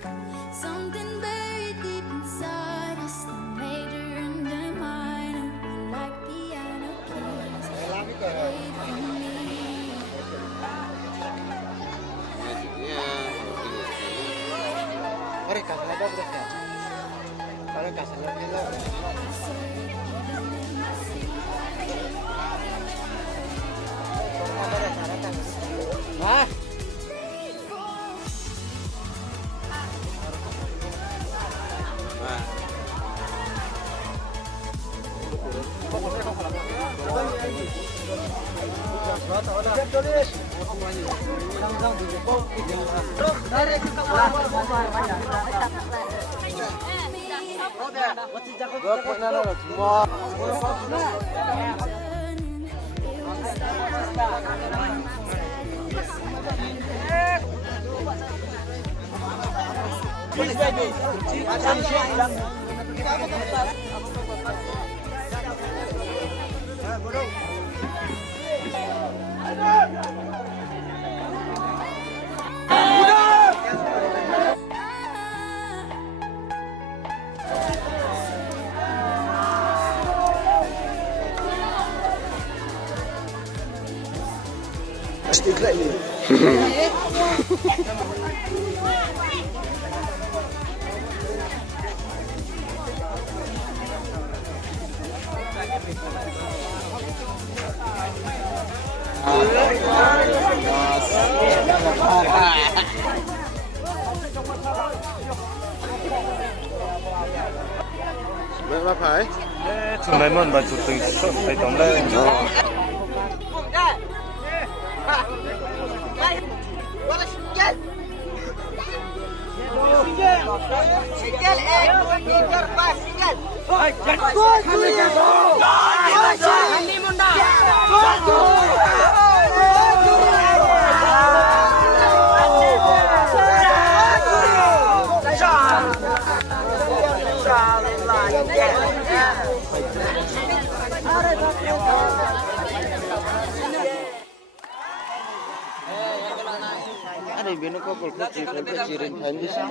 Something buried deep inside us, the major and the minor, we like piano keys. Played for me. Mereka ada berapa? Mereka salah bilang. Hah? Mà phải. Chúng này muốn bà chủ tịch sốt phải tổng lên. Ada yang bino kok kalau kecil kecirin hanya sih.